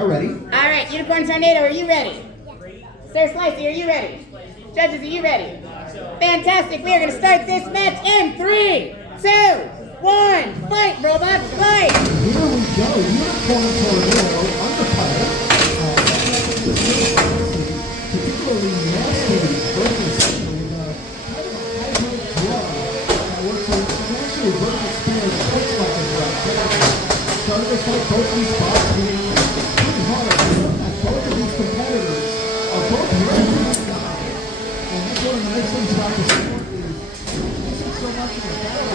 are ready. All right, Unicorn Tornado, are you ready? Sir Slicey, are you ready? Judges, are you ready? Fantastic. We are going to start this match in 3, 2, 1. Fight, robots, fight! Here we go. Unicorn Tornado, undercutter. Particularly nasty vertical spinner with a kind of a hybrid drug that works on actually vertical spinner that looks like a drug. Started to fight both these spots here pretty hard. Both of these competitors are both really good guys. And that's one of the nice things about the sport is this isn't so much of a battle.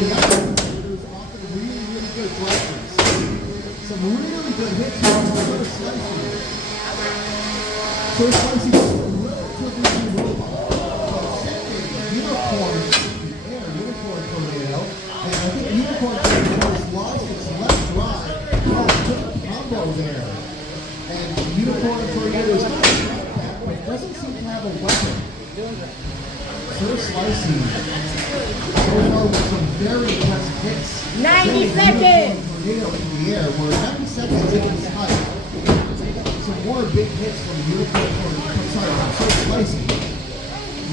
The other competitors often really good drivers. Some really good hits from Sir Slicey. Sir Slicey is a relatively new robot. Sending Unicorn in the air, Unicorn Tornado. And I think Unicorn Tornado has lost its left drive. Oh, took a combo there. And Unicorn Tornado is not a back, but doesn't seem to have a weapon. Sir Slicey so far with some very impressive hits. 90 seconds! Tornado in the air. We're 90 seconds into this fight. Some more big hits from Unicorn Sir Slicey.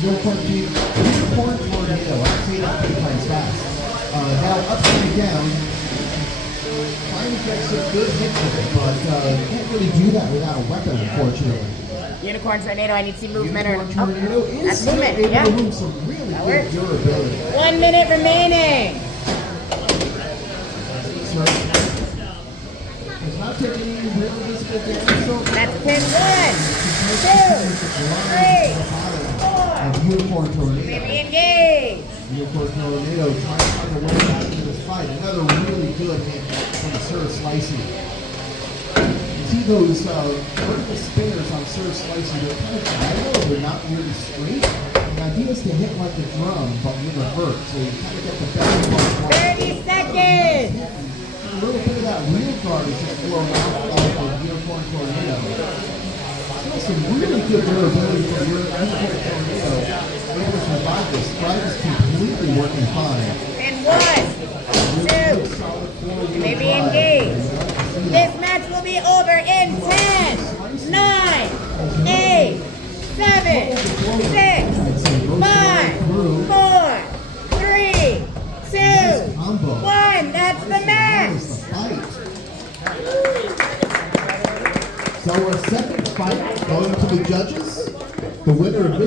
Unicorn Tornado. I'll say that 3 times fast. Now upside down. Trying to get some good hits with it, but can't really do that without a weapon, unfortunately. Unicorn Tornado, I need to see movement. Unicorn Tornado is that's movement, able yeah. to move some really good durability. 1 minute remaining. So, it's not taking any real visible damage so far. That's pin 1, 2, 3, 4. And Unicorn Tornado. Maybe engage. Unicorn Tornado trying to find a way back into this fight. Another really good hit from Sir Slicey. See those vertical spinners on Sir Slicey, they're kind of diagonal, they're not really straight. The idea is to hit like a drum, but in reverse, so you kind of get the best part. 30 seconds! A little bit of that wheel guard is just blown out of Unicorn Tornado. Still some really good durability from Unicorn Tornado. Able to survive this. Drive is completely working fine. And 1, 2, maybe engage. This match will be over in 10, 9, 8, 7, 6, 5, 4, 3, 2, 1. That's the match. So our second fight going to the judges. The winner of this